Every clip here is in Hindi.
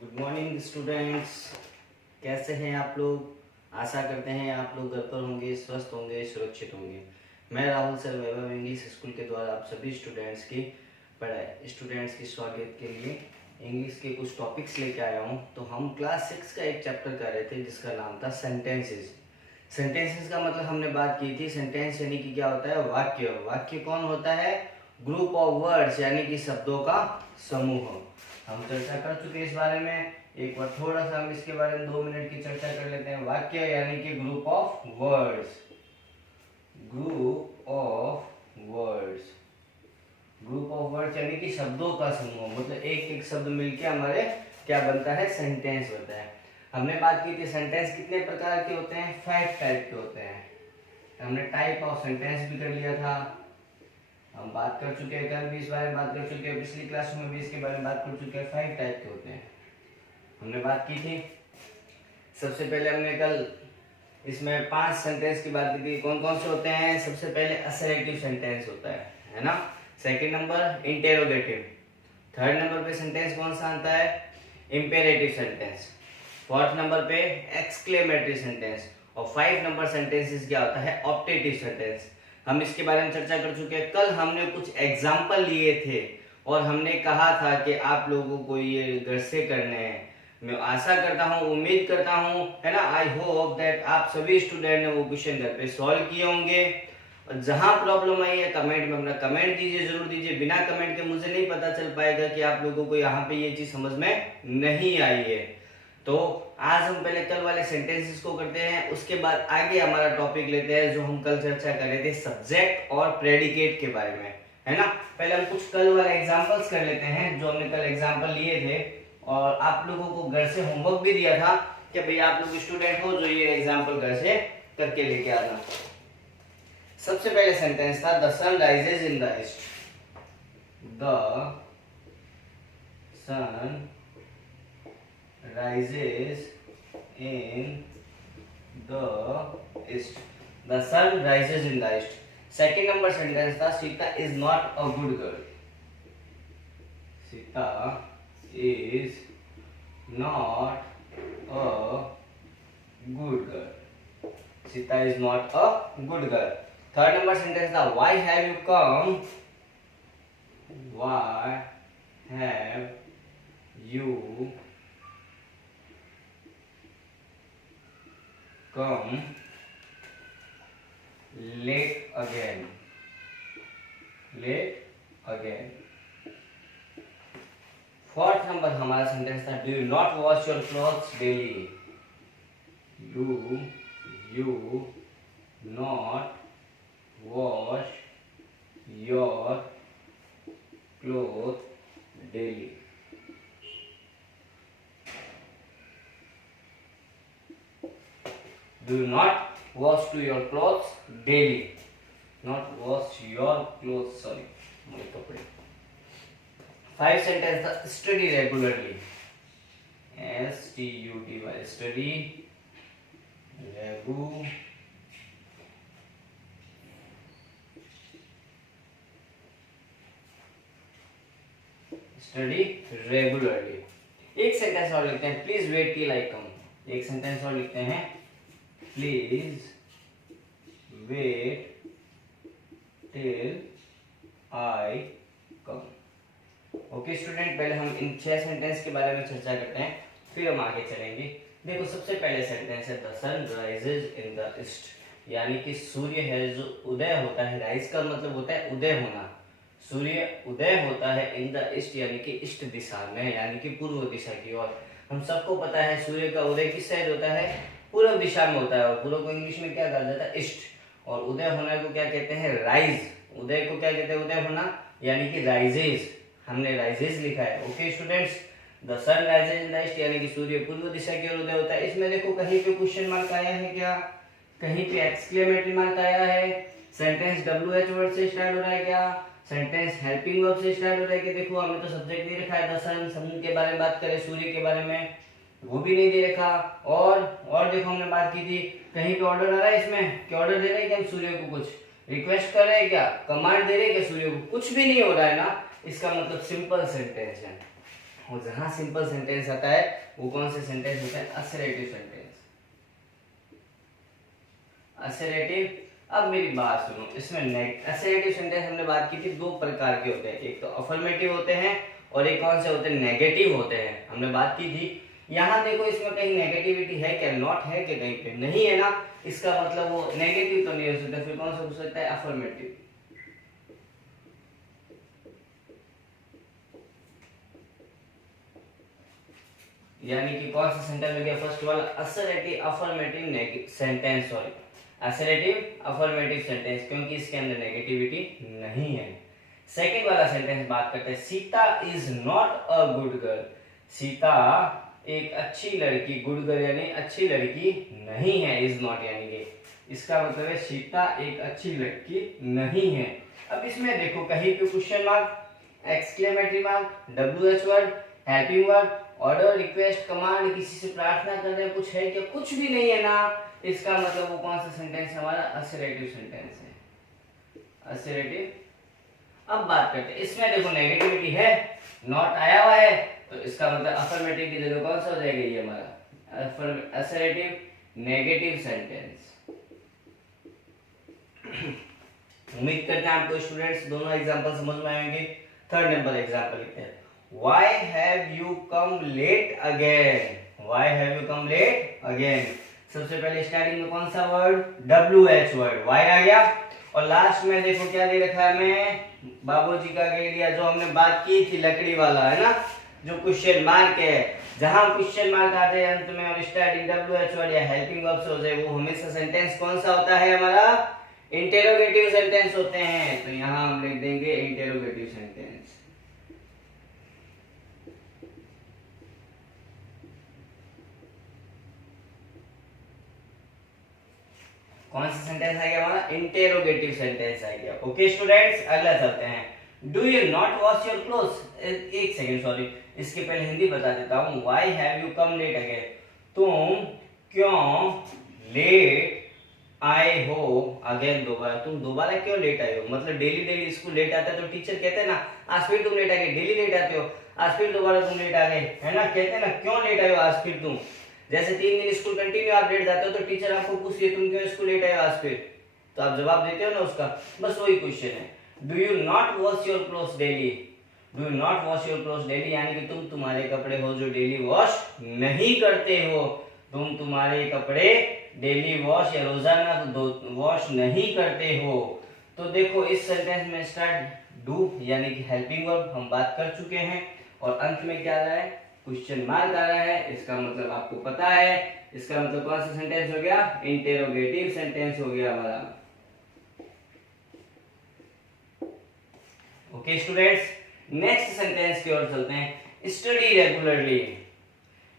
Good morning students. कैसे हैं आप लोग। आशा करते हैं आप लोग घर पर होंगे, स्वस्थ होंगे, सुरक्षित होंगे। मैं राहुल सर वैभव इंग्लिश स्कूल के द्वारा आप सभी स्टूडेंट्स की स्वागत के लिए इंग्लिश के कुछ टॉपिक्स लेके आया हूँ। तो हम क्लास 6 का एक चैप्टर कर रहे थे जिसका नाम था सेंटेंसेस। सेंटेंसेस का मतलब हमने बात की थी, सेंटेंस यानी कि क्या होता है, वाक्य। वाक्य कौन होता है, ग्रुप ऑफ वर्ड्स यानी कि शब्दों का समूह। हम चर्चा कर चुके हैं इस बारे में। एक बार थोड़ा सा हम इसके बारे में 2 मिनट की चर्चा कर लेते हैं। वाक्य यानी कि group of words. Group of words, group of words यानी कि शब्दों का समूह। मतलब एक एक शब्द मिलके हमारे क्या बनता है, सेंटेंस बनता है। हमने बात की थी सेंटेंस कितने प्रकार के होते हैं, 5 टाइप के होते हैं। हमने टाइप ऑफ सेंटेंस भी कर लिया था। हम बात कर चुके हैं, कल भी इस बारे में बात कर चुके हैं, पिछली क्लास में भी इसके बारे में बात कर चुके हैं। 5 टाइप के होते हैं, हमने बात की थी। सबसे पहले हमने कल इसमें 5 सेंटेंस की बात की थी। कौन कौन से होते हैं, सबसे पहले असर्टिव सेंटेंस होता है ना। Second number interrogative. Third number पे सेंटेंस कौन सा आता है, इंपेरेटिव सेंटेंस। फोर्थ नंबर पे एक्सक्लेमेटरी सेंटेंस। और 5 नंबर सेंटेंसेस क्या होता है, ऑप्टेटिव सेंटेंस। हम इसके बारे में चर्चा कर चुके हैं। कल हमने कुछ एग्जाम्पल लिए थे और हमने कहा था कि आप लोगों को ये घर से करने हैं। मैं आशा करता हूँ, उम्मीद करता हूँ, है ना, आई होप दैट आप सभी स्टूडेंट ने वो क्वेश्चन घर पे सॉल्व किए होंगे। जहां प्रॉब्लम आई है कमेंट में अपना कमेंट दीजिए, जरूर दीजिए। बिना कमेंट के मुझे नहीं पता चल पाएगा कि आप लोगों को यहाँ पे ये चीज समझ में नहीं आई है। तो आज हम पहले कल वाले सेंटेंसेस को करते हैं, उसके बाद आगे हमारा टॉपिक लेते हैं जो हम कल चर्चा कर रहे थे, सब्जेक्ट और प्रेडिकेट के बारे में, है ना। पहले हम कुछ कल वाले एग्जांपल्स कर लेते हैं जो हमने कल एग्जांपल लिए थे। और आप लोगों को घर से होमवर्क भी दिया था कि भाई आप लोग स्टूडेंट हो जो ये एग्जांपल घर से करके लेके आना। सबसे पहले सेंटेंस था, the sun rises in the east. The sun rises in the east. The sun rises in the east. Second number sentence था, Sita is not a good girl. Sita is not a good girl. Sita is not a good girl. Third number sentence था, why have you come? Why have you come late again? Late again. Fourth number हमारा सेंटेंस था, do you not wash your clothes daily? Do you not wash your cloth daily? Do not wash to your clothes daily. Not wash your clothes, sorry. My कपड़े. 5 sentence था, study regularly. STUDY, study regularly. Study regularly. एक सेंटेंस और लिखते हैं, please wait till I come. एक सेंटेंस और लिखते हैं, please wait till I come. Okay student, पहले हम इन 6 सेंटेंस के बारे में चर्चा करते हैं, फिर हम आगे चलेंगे। देखो सबसे पहले सेंटेंस है, the sun rises in the east, यानी कि सूर्य है जो उदय होता है। राइज का मतलब होता है उदय होना। सूर्य उदय होता है इन द ईस्ट यानी कि ईस्ट दिशा में, यानी कि पूर्व दिशा की ओर। हम सबको पता है सूर्य का उदय किस साइड होता है, पूर्व दिशा में होता है। और पूर्व को इंग्लिश में क्या कहा जाता है, ईस्ट। और उदय होना को क्या कहते हैं, राइज। उदय को क्या कहते हैं, उदय होना, यानी कि राइजेज। हमने राइजेज लिखा है। Okay students, the sun rises in the east यानी कि सूर्य पूर्व दिशा की ओर उदय होता है। इसमें देखो कहीं पे क्वेश्चन मार्क आया है क्या, कहीं पे एक्सक्लेमेटरी मार्क आया है, सेंटेंस WH वर्ड से स्टार्ट हो रहा है क्या, सेंटेंस हेल्पिंग वर्ब से स्टार्ट हो रहा है कि देखो हमें तो सब्जेक्ट नहीं रखा है, द सन, सन के बारे में बात करें, सूर्य के बारे में वो भी नहीं दे रखा। और देखो हमने बात की थी, कहीं पे ऑर्डर आ रहा है इसमें कि ऑर्डर दे रहे हैं क्या हम सूर्य को, कुछ रिक्वेस्ट कर रहे हैं क्या, कमांड दे रहे हैं क्या सूर्य को, कुछ भी नहीं हो रहा है ना। इसका मतलब सिंपल सेंटेंस है। और जहां सिंपल सेंटेंस आता है वो कौन से सेंटेंस होते हैं? Assertive sentence. असर्टिव। अब मेरी बात सुनो, इसमें असर्टिव सेंटेंस हमने बात की थी दो प्रकार के होते हैं, एक तो अफर्मेटिव होते हैं और एक कौन से होते हैं? नेगेटिव होते हैं, हमने बात की थी। यहाँ देखो इसमें कहीं नेगेटिविटी है क्या? नॉट है कि कहीं पे नहीं है ना, इसका मतलब वो नेगेटिव तो नहीं हो सकता, फिर कौन सा हो सकता है? अफर्मेटिव। यानी कि कौन सा सेंटेंस हो गया? फर्स्ट वाला assertive affirmative sentence, sorry assertive affirmative sentence, क्योंकि इसके अंदर नेगेटिविटी नहीं है। सेकंड वाला सेंटेंस बात करते हैं, Sita is not a good girl. Sita एक अच्छी लड़की, गुड गर्ल यानी अच्छी लड़की नहीं है, इज नॉट यानी कि इसका मतलब है सीता एक अच्छी लड़की नहीं है। अब इसमें देखो कहीं पे question mark, exclamatory mark, WH word, helping word, order, request, command, किसी से प्रार्थना कर रहे हैं, कुछ है क्या? कुछ भी नहीं है ना, इसका मतलब वो कौन सा सेंटेंस हमारा? असर्टिव सेंटेंस है, असर्टिव। अब बात करते हैं, इसमें देखो नेगेटिविटी है, नॉट आया हुआ है, तो इसका मतलब अफर्मेटिव की जगह कौन सा हो जाएगा? ये हमारा असर्टिव नेगेटिव सेंटेंस। उम्मीद करते हैं आपको स्टूडेंट्स दोनों एग्जांपल समझ में आएंगे। थर्ड नंबर एग्जांपल लिखते हैं, Why have you come late again? Why have you come late again? सबसे पहले स्टार्टिंग में कौन सा वर्ड? WH वर्ड, why आ गया। और लास्ट में देखो क्या दे रखा है हमें? बाबूजी का कह दिया, जो हमने बात की थी लकड़ी वाला, है ना, जो क्वेश्चन मार्क है। जहां क्वेश्चन मार्क आ जाए अंत में और स्टार्टिंग WH वर्ड या हेल्पिंग वर्ब से हो जाए, वो हमेशा सेंटेंस कौन सा होता है हमारा? इंटेरोगेटिव सेंटेंस होते हैं। तो यहाँ हम लिख देंगे इंटेरोगेटिव सेंटेंस। कौन सा सेंटेंस आ गया हमारा? इंटेरोगेटिव सेंटेंस आ गया। ओके स्टूडेंट्स, अगला चलते हैं, do you not wash your clothes. एक सेकेंड, सॉरी, इसके पहले हिंदी बता देता हूँ। Why have you come late again? तुम क्यों लेट आए हो अगेन? दोबारा, तुम दोबारा क्यों लेट आए हो? मतलब डेली डेली स्कूल लेट आता है तो टीचर कहते हैं ना, आज फिर तुम लेट आ गए। डेली लेट आते हो, आज फिर दोबारा तुम लेट आ गए, है ना, कहते हैं ना, क्यों लेट आए हो आज फिर तुम। जैसे 3 दिन स्कूल कंटिन्यू आप लेट जाते हो तो टीचर आपको पूछती है तुम क्यों स्कूल लेट आए आज फिर, तो आप जवाब देते हो ना उसका, बस वही क्वेश्चन है। Do you not wash your clothes daily? Do you not wash your clothes daily यानी कि तुम तुम्हारे कपड़े हो जो डेली वॉश नहीं करते हो। तुम तुम्हारे कपड़े डेली वॉश या रोजाना वॉश नहीं करते हो। तो देखो इस सेंटेंस में स्टार्ट डू यानी कि हेल्पिंग वर्ब हम बात कर चुके हैं, और अंत में क्या आ रहा है? क्वेश्चन मार्क आ रहा है। इसका मतलब आपको पता है, इसका मतलब कौन सा सेंटेंस हो गया? इंटेरोगेटिव सेंटेंस हो गया हमारा। ओके स्टूडेंट्स, नेक्स्ट सेंटेंस की ओर चलते हैं, स्टडी रेगुलरली।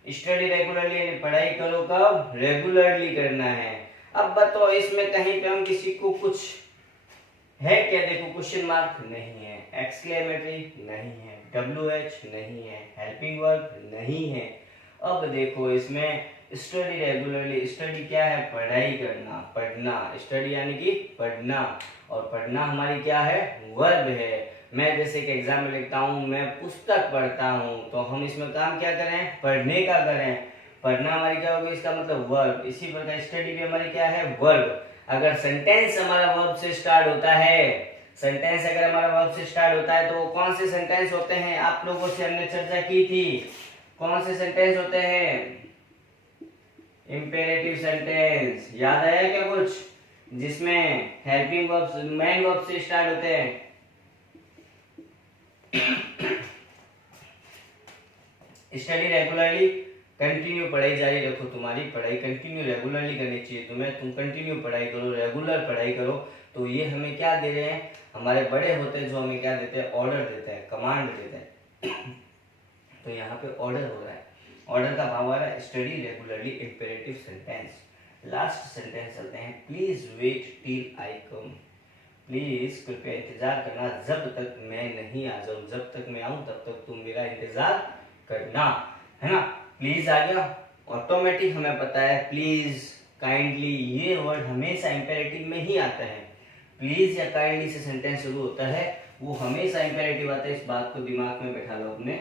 स्टडी रेगुलरली यानी पढ़ाई करो कब? रेगुलरली करना है। अब बताओ इसमें कहीं पे हम किसी को कुछ है क्या? देखो क्वेश्चन मार्क नहीं है, एक्सक्लेमेटरी नहीं है, WH नहीं है, हेल्पिंग वर्ब नहीं है। अब देखो इसमें स्टडी रेगुलरली, स्टडी क्या है? पढ़ाई करना, पढ़ना। स्टडी यानी कि पढ़ना, और पढ़ना हमारी क्या है? वर्ब है। मैं जैसे कि एग्जाम में लिखता हूँ मैं पुस्तक पढ़ता हूँ, तो हम इसमें काम क्या करें? पढ़ने का करें। पढ़ना हमारी क्या होगी? इसका मतलब वर्ब। इसी प्रकार स्टडी भी हमारी क्या है? वर्ब। अगर सेंटेंस हमारा वर्ब से स्टार्ट होता है, सेंटेंस अगर हमारा वर्ब से स्टार्ट होता है, तो वो कौन से सेंटेंस होते हैं? आप लोगों से हमने चर्चा की थी, कौन से सेंटेंस होते हैं? Imperative sentence. याद आया क्या कुछ? जिसमें हेल्पिंग वर्ब्स मेन वर्ब से स्टार्ट होते हैं। स्टडी रेगुलरली, कंटिन्यू पढ़ाई जारी रखो। तुम्हारी पढ़ाई कंटिन्यू रेगुलरली करनी चाहिए तुम्हें, तुम कंटिन्यू पढ़ाई करो, रेगुलर पढ़ाई करो। तो ये हमें क्या दे रहे हैं? हमारे बड़े होते हैं जो हमें क्या देते हैं? ऑर्डर देते हैं, कमांड देते हैं। तो यहाँ पे ऑर्डर हो रहा है, ऑर्डर का भाव आ रहा है study regularly, imperative sentence. Last sentence चलते हैं, please wait till I come. Please कृपया इंतजार करना जब तक मैं नहीं आ जाऊं, जब तक मैं आऊं तब तक तुम मेरा इंतजार करना, है ना। प्लीज आ गया, ऑटोमेटिक हमें पता है प्लीज, काइंडली, ये वर्ड हमेशा इंपेरेटिव में ही आता है। प्लीज या काइंडली से सेंटेंस शुरू होता है, वो हमेशा इंपेरेटिव आता है। इस बात को दिमाग में बैठा लो अपने।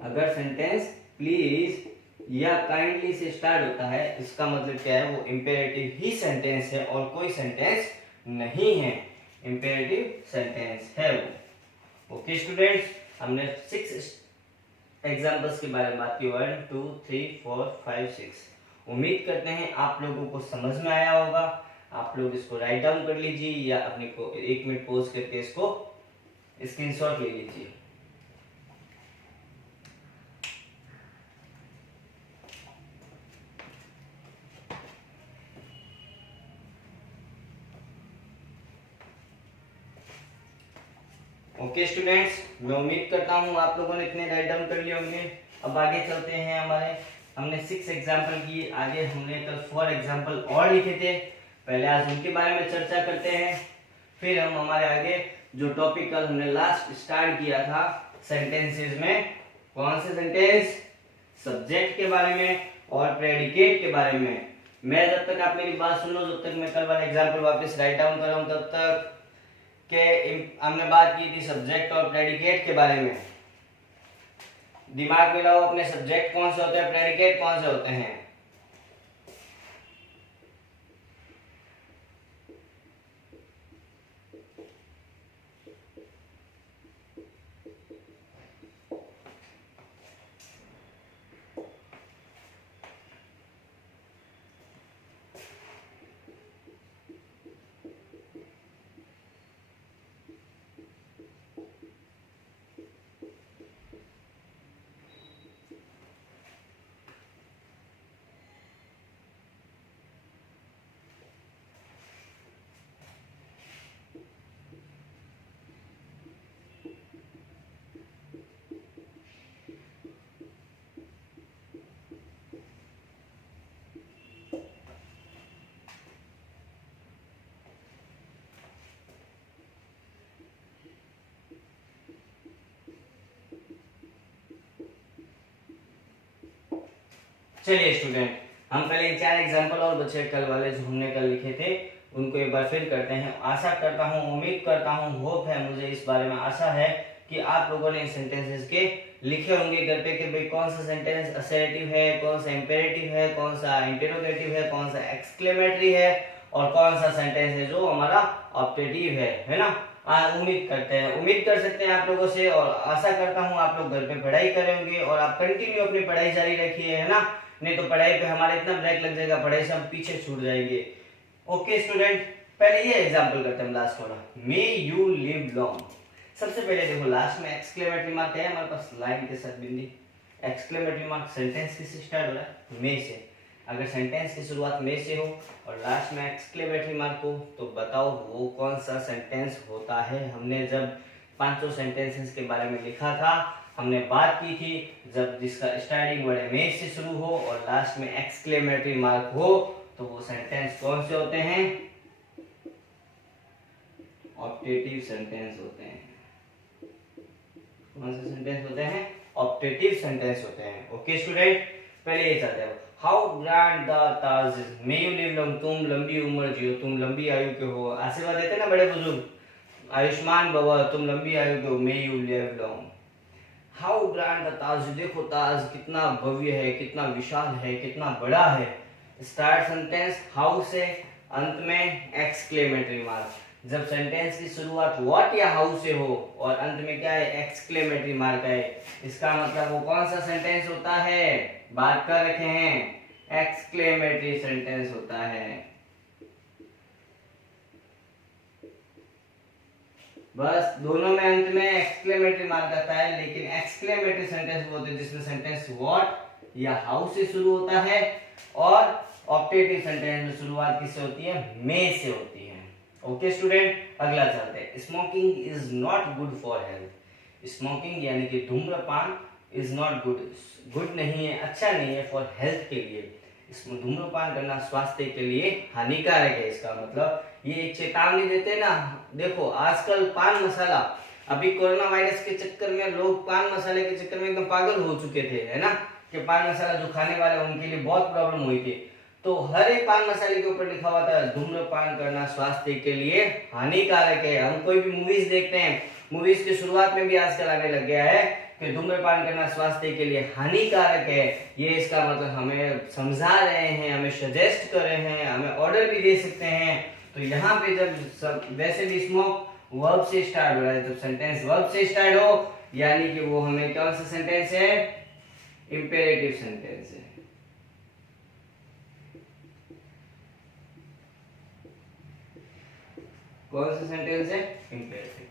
अगर सेंटेंस प्लीज या काइंडली से स्टार्ट होता है, इसका मतलब क्या है, वो इंपेरेटिव ही सेंटेंस है और कोई सेंटेंस नहीं है, इंपेरेटिव सेंटेंस है वो। ओके स्टूडेंट्स, हमने 6 एग्जाम्पल्स के बारे में बात की, 1 2 3 4 5 6। उम्मीद करते हैं आप लोगों को समझ में आया होगा। आप लोग इसको राइट डाउन कर लीजिए या अपने को 1 मिनट पॉज करके इसको स्क्रीनशॉट ले लीजिए। ओके स्टूडेंट्स, मैं उम्मीद करता हूँ आप लोगों ने इतने राइट डाउन कर लिए होंगे। अब आगे चलते हैं। हमने 6 एग्जाम्पल किए, आगे हमने कल 4 एग्जाम्पल और लिखे थे, पहले आज उनके बारे में चर्चा करते हैं। फिर हम हमारे आगे जो टॉपिक कल हमने लास्ट स्टार्ट किया था सेंटेंसेस में, कौन से सेंटेंस, सब्जेक्ट के बारे में और प्रेडिकेट के बारे में। मैं जब तक आप मेरी बात सुन लो, जब तक मैं कल वाला एग्जाम्पल वापस राइट डाउन कर रहा हूँ, तब तक के हमने बात की थी सब्जेक्ट और प्रेडिकेट के बारे में। दिमाग में लाओ अपने, सब्जेक्ट कौन से होते हैं, प्रेडिकेट कौन से होते हैं। चलिए स्टूडेंट, हम पहले 4 एग्जाम्पल और बच्चे कल वाले जो हमने कल लिखे थे उनको एक बार फिर करते हैं। आशा करता हूँ, उम्मीद करता हूँ, होप है मुझे, इस बारे में आशा है कि आप लोगों ने सेंटेंसेस के लिखे होंगे घर पे कि भाई कौन सा सेंटेंस असर्टिव है, कौन सा इंपेरेटिव है, कौन सा इंटरोगेटिव है, कौन सा एक्सक्लेमेटरी है और कौन सा सेंटेंस है जो हमारा ऑप्टेटिव है ना। उम्मीद कर सकते हैं आप लोगों से, और आशा करता हूँ आप लोग घर पे पढ़ाई कर रहे होंगे और आप कंटिन्यू अपनी पढ़ाई जारी रखिए, है ना। नहीं तो पढ़ाई पे हमारा इतना ब्रेक लग जाएगा, पढ़ाई से हम पीछे छूट जाएंगे। ओके स्टूडेंट, पहले ये एग्जांपल करते हैं लास्ट वाला, मे यू लिव लॉन्ग। सबसे पहले देखो लास्ट में एक्सक्लेमेटरी मार्क है हमारे पास, लाइन के साथ बिंदी। एक्सक्लेमेटरी मार्क सेंटेंस किससे स्टार्ट हो रहा है, मे से। अगर सेंटेंस की शुरुआत मे से हो और लास्ट में एक्सक्लेमेटरी मार्क हो तो बताओ वो कौन सा सेंटेंस होता है। हमने जब 500 सेंटेंसेस के बारे में लिखा था, हमने बात की थी जब जिसका स्टार्टिंग वर्ड मे से शुरू हो और लास्ट में एक्सक्लेमेटरी मार्क हो तो वो सेंटेंस कौन से होते हैं, ऑप्टेटिव सेंटेंस होते हैं। कौन से सेंटेंस होते हैं, ऑप्टेटिव सेंटेंस होते हैं। ओके स्टूडेंट, पहले ये चलते हैं। How grand the Taj, may you live long, तुम लंबी उम्र जियो, तुम लंबी आयु के हो। आशीर्वाद देते ना बड़े बुजुर्ग, आयुष्मान भव, तुम लंबी आयु के हो, may you live long. How grand the Taj, देखो ताज कितना भव्य है, कितना विशाल है, कितना बड़ा है। स्टार्ट सेंटेंस हाउ से, अंत में एक्सक्लेमेटरी मार्क। जब सेंटेंस की शुरुआत व्हाट या हाउ से हो और अंत में क्या है, एक्सक्लेमेटरी मार्क है, इसका मतलब वो कौन सा सेंटेंस होता है, बात कर रखे हैं, एक्सक्लेमेटरी सेंटेंस होता है। बस दोनों में अंत में एक्सक्लेमेटरी मार्क आता है, लेकिन एक्सक्लेमेटरी सेंटेंस वो होते हैं जिसमें सेंटेंस व्हाट या हाउ से शुरू होता है और ऑप्टेटिव सेंटेंस में शुरुआत किससे होती है, मे से होती है। ओके स्टूडेंट, अगला चलते हैं। Smoking is not good for health. Smoking यानी कि धूम्रपान इज नॉट गुड, गुड नहीं है, अच्छा नहीं है, फॉर हेल्थ के लिए। इसमें धूम्रपान करना स्वास्थ्य के लिए हानिकारक है। इसका मतलब ये एक चेतावनी देते हैं ना। देखो आजकल पान मसाला, अभी कोरोना वायरस के चक्कर में लोग पान मसाले के चक्कर में एकदम पागल हो चुके थे, है ना, कि पान मसाला जो खाने वाले उनके लिए बहुत प्रॉब्लम हुई थी। तो हर एक पान मसाले के ऊपर लिखा हुआ था धूम्रपान करना स्वास्थ्य के लिए हानिकारक है। हम कोई भी मूवीज देखते हैं, मूवीज की शुरुआत में भी आजकल आने लग गया है कि धूम्रपान करना स्वास्थ्य के लिए हानिकारक है। ये इसका मतलब हमें समझा रहे हैं, हमें सजेस्ट कर रहे हैं, हमें ऑर्डर भी दे सकते हैं। तो यहाँ पे जब वैसे भी स्मोक वर्ब से स्टार्ट हो रहा है, जब सेंटेंस वर्ब से स्टार्ट हो यानी कि वो हमें कौन सा सेंटेंस है, इंपेरेटिव सेंटेंस है। कौन सा सेंटेंस है, imperative.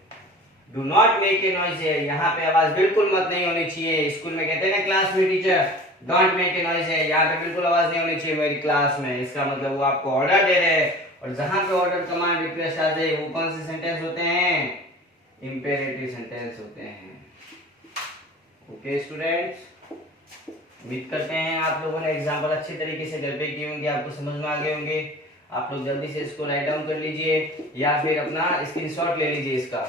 Do not make a noise है, यहाँ पे आवाज बिल्कुल मत नहीं होनी चाहिए। स्कूल में कहते हैं ना क्लास में teacher don't make a noise है, यहाँ पे बिल्कुल आवाज नहीं होनी चाहिए मेरी क्लास में। इसका मतलब वो आपको ऑर्डर दे रहे हैं, और जहां पे ऑर्डर कमांड रिक्वेस्ट आ जाए वो कौन से सेंटेंस होते हैं, इंपेरेटिव सेंटेंस होते हैं। ओके स्टूडेंट्स, उम्मीद करते हैं आप लोगों ने एग्जाम्पल अच्छी तरीके से घर पे किए होंगे, आपको समझ में आ गए होंगे। आप लोग जल्दी से इसको राइट डाउन कर लीजिए या फिर अपना स्क्रीनशॉट ले लीजिए इसका।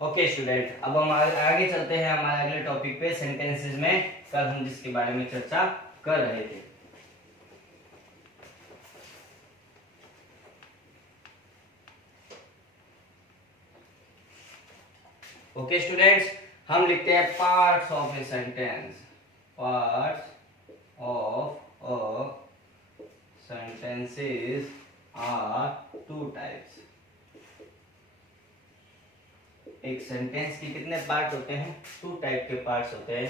ओके स्टूडेंट, अब हम आगे चलते हैं हमारे अगले टॉपिक पे, सेंटेंसेस में कल हम जिसके बारे में चर्चा कर रहे थे। ओके स्टूडेंट्स, हम लिखते हैं parts of a sentence. Parts of a sentences are two types. एक सेंटेंस के कितने पार्ट होते हैं, टू टाइप के पार्ट्स होते हैं।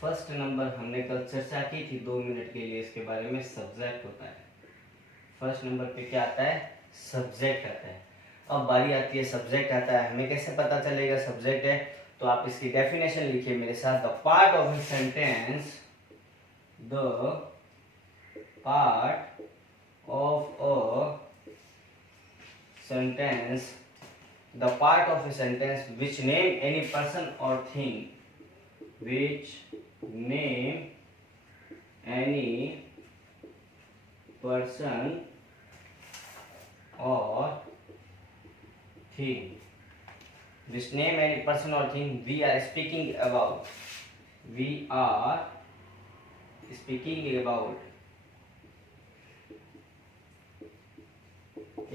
फर्स्ट नंबर हमने कल चर्चा की थी 2 मिनट के लिए इसके बारे में, सब्जेक्ट होता है। फर्स्ट नंबर पे क्या आता है, सब्जेक्ट आता है। अब बारी आती है सब्जेक्ट आता है, हमें कैसे पता चलेगा सब्जेक्ट है, तो आप इसकी डेफिनेशन लिखिए मेरे साथ। The part of a sentence, the part of a sentence, the part of a sentence which name any person or thing, which name any person or thing, which name any person or thing we are speaking about, we are speaking about।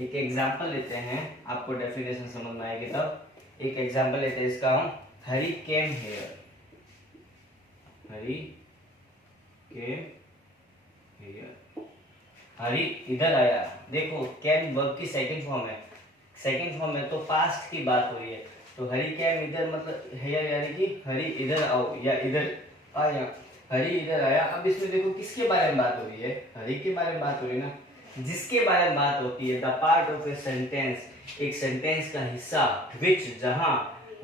एक एग्जाम्पल लेते हैं, आपको डेफिनेशन समझ में आएगी तब। एक एग्जाम्पल लेते हैं इसका हम, हरी came here. Hari came here, हरी इधर आया। देखो केम वर्ब की सेकंड फॉर्म है, सेकंड फॉर्म है तो पास्ट की बात हो रही है। तो हरी केम इधर मतलब हेयर यानी कि हरी इधर आओ या इधर आया, हरी इधर आया। अब इसमें देखो किसके बारे में बात हो रही है, हरी के बारे में बात हो रही है ना। जिसके बारे में बात होती है, the part of a sentence, एक सेंटेंस का हिस्सा, विच जहां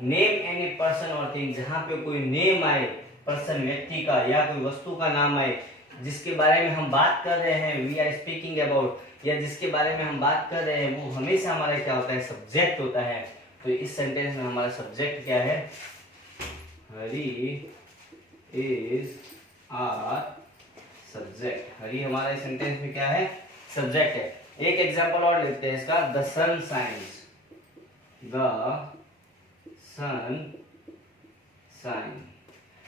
नेम एनी पर्सन और थिंग, जहां पे कोई नेम आए, पर्सन व्यक्ति का या कोई वस्तु का नाम आए, जिसके बारे में हम बात कर रहे हैं, वी आर स्पीकिंग अबाउट, या जिसके बारे में हम बात कर रहे हैं वो हमेशा हमारा क्या होता है, सब्जेक्ट होता है। तो इस सेंटेंस में हमारा सब्जेक्ट क्या है, हरी इज आर सब्जेक्ट। हरी हमारा इस सेंटेंस में क्या है, सब्जेक्ट है। एक एग्जांपल और लेते हैं इसका, the sun shines, the sun shine.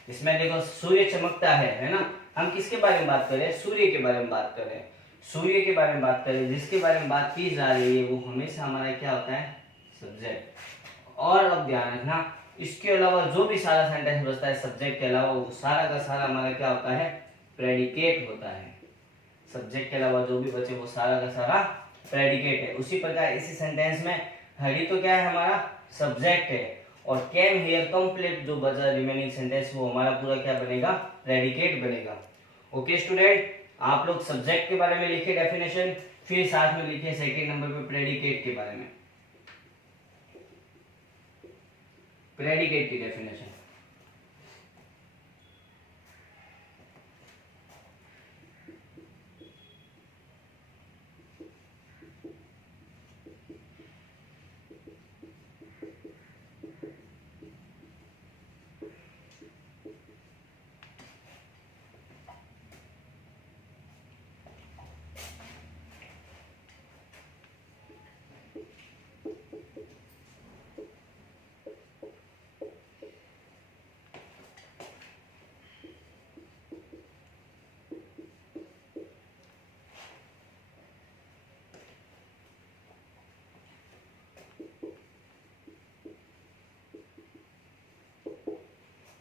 इसमें देखो सूर्य चमकता है ना। हम किसके बारे में बात कर रहे हैं, सूर्य के बारे में बात कर रहे हैं, सूर्य के बारे में बात कर रहे हैं। जिसके बारे में बात की जा रही है वो हमेशा हमारा क्या होता है, सब्जेक्ट। और अब ध्यान रखना, इसके अलावा जो भी सारा सेंटेंस बचता है सब्जेक्ट के अलावा, वो सारा का सारा हमारा क्या होता है, प्रेडिकेट होता है। सब्जेक्ट के अलावा जो भी बचे वो सारा का सारा प्रेडिकेट है। उसी प्रकार इसी सेंटेंस में हरी तो क्या है, हमारा सब्जेक्ट है, और केम हियर कंप्लीट जो बचा रिमेनिंग सेंटेंस वो हमारा पूरा क्या बनेगा, प्रेडिकेट बनेगा। ओके स्टूडेंट, आप लोग सब्जेक्ट के बारे में लिखे डेफिनेशन, फिर साथ में लिखे सेकंड नंबर पे प्रेडिकेट के बारे में, प्रेडिकेट की डेफिनेशन।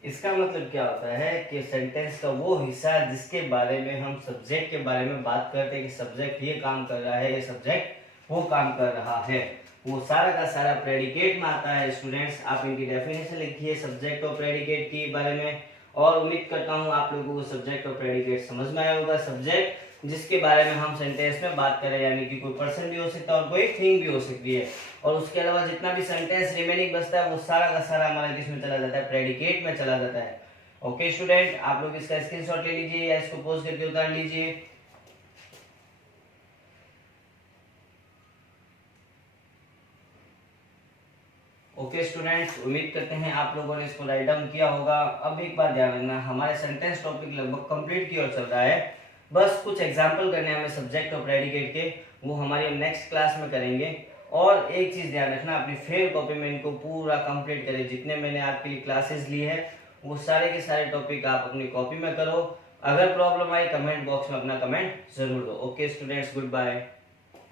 इसका मतलब क्या होता है कि सेंटेंस का वो हिस्सा जिसके बारे में हम सब्जेक्ट के बारे में बात करते हैं कि सब्जेक्ट ये काम कर रहा है, ये सब्जेक्ट वो काम कर रहा है, वो सारा का सारा प्रेडिकेट में आता है। स्टूडेंट्स, आप इनकी डेफिनेशन लिखिए सब्जेक्ट और प्रेडिकेट के बारे में, और उम्मीद करता हूँ आप लोगों को सब्जेक्ट और प्रेडिकेट समझ में आया होगा। सब्जेक्ट जिसके बारे में हम सेंटेंस में बात करें, यानी कि कोई पर्सन भी हो सकता है और कोई थिंग भी हो सकती है, और उसके अलावा जितना भी सेंटेंस रिमेनिंग बचता है वो सारा का सारा हमारा किस में चला जाता है, प्रेडिकेट में चला जाता है। ओके स्टूडेंट, आप लोग इसका स्क्रीनशॉट ले लीजिए या इसको पोस्ट करके उतार लीजिए। ओके स्टूडेंट्स, उम्मीद करते हैं आप लोगों ने इसको राइट डाउन किया होगा। अब एक बात ध्यान रखना, हमारे सेंटेंस टॉपिक लगभग कंप्लीट की ओर चल रहा है, बस कुछ एग्जाम्पल करने हमें सब्जेक्ट और प्रेडिकेट के, वो हमारी नेक्स्ट क्लास में करेंगे। और एक चीज ध्यान रखना, अपनी फेयर कॉपी में इनको पूरा कंप्लीट करें। जितने मैंने आपके लिए क्लासेस ली है वो सारे के सारे टॉपिक आप अपनी कॉपी में करो। अगर प्रॉब्लम आई कमेंट बॉक्स में अपना कमेंट जरूर दो। Okay students, good bye.